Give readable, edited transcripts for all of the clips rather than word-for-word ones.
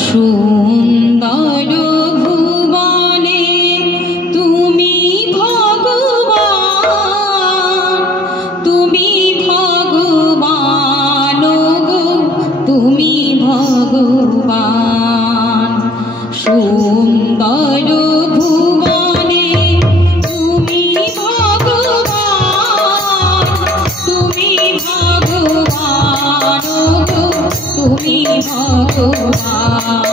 সুন্দর ভুবনে তুমি ভগবান, তুমি ভগবান গো, তুমি ভগবান। সুন্দর ভুবনে তুমি ভগবান, তুমি ভগবান গো, তুমি ভগবান।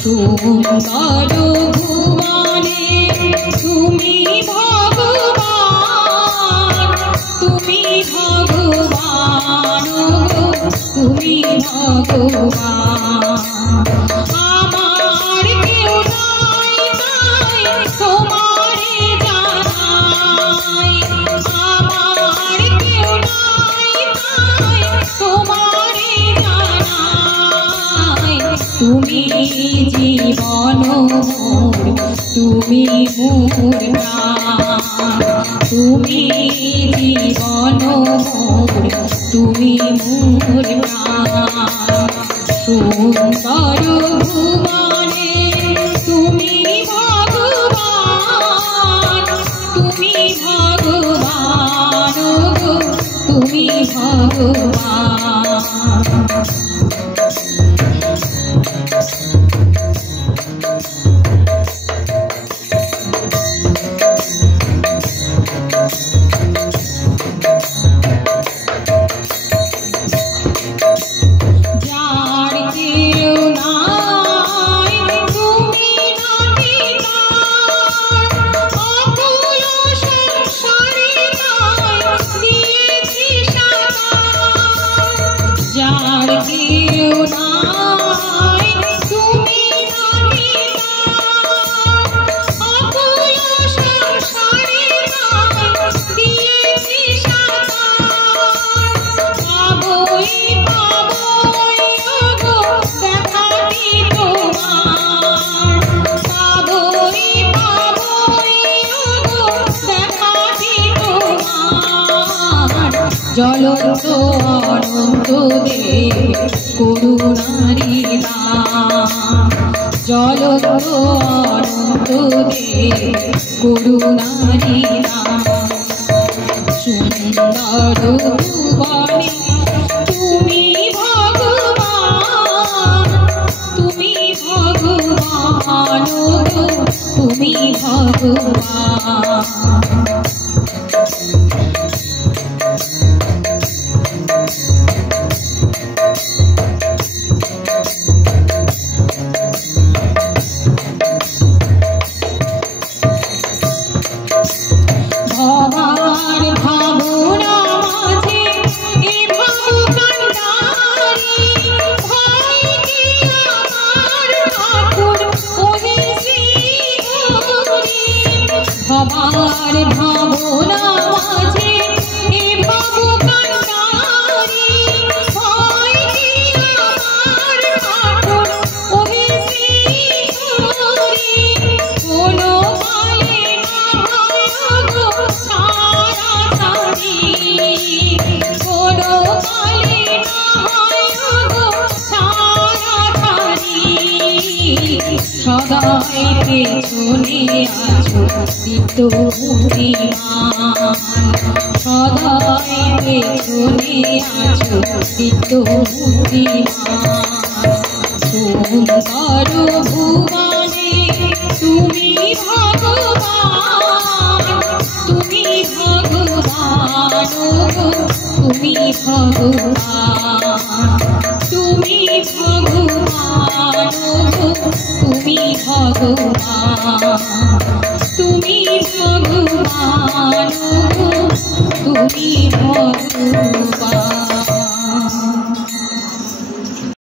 সুন্দর ভুবনে তুমি ভগবান, তুমি ভগবান গো, তুমি ভগবান। আমার কেউ নাই তাই তোমারে জানাই, আমার কেউ নাই তাই তোমারে জানাই। তুমি জীবন মোর, তুমি মোর প্রাণ, তুমি জীবন মোর, তুমি মোর প্রাণ। সুন্দর ভুবনে তুমি ভগবান, তুমি ভগবান গো, তুমি ভগবান। যার কেউ নাই তুমি নাহি তার, অকুল সংসারে নাই দিয়েছি সাকার। যার কেউ নাই তুমি নাহি তার, অকুল সংসারে নাই দিয়েছি সাকার। পাবই পাবই ওগো দেখাটি তোমার, পাবই পাবই ওগো দেখাটি তোমার। জ্বলন্ত অনন্ত দেব করুণারি দান, জ্বলন্ত অনন্ত দেব করুণারি দান। সুন্দর ভুবনে তুমি ভগবান, তুমি ভগবান গো, তুমি ভগবান। ভবার ভাবনা মাঝে এ ভাব কান্ডারি, ভাই কি আমার ঠাকুর ওহে শ্রী হরি। ভবার ভাবনা মাঝে এ ভাব কান্ডারি, ভাই কি আমার ঠাকুর ওহে শ্রী হরি। কোনো কালে না হয় গো ছাড়া ছাড়ি, কোনো কালে না হয় গো ছাড়া ছাড়ি। সদাই পেছনে আছো দীপ্ত মূর্তিমান, সদাই পেছনে আছো দীপ্ত মূর্তিমান। সুন্দর ভুবনে তুমি ভগবান, তুমি ভগবান গো, তুমি ভগবান। তুমি ভগবান গো, তুমি ভগবান।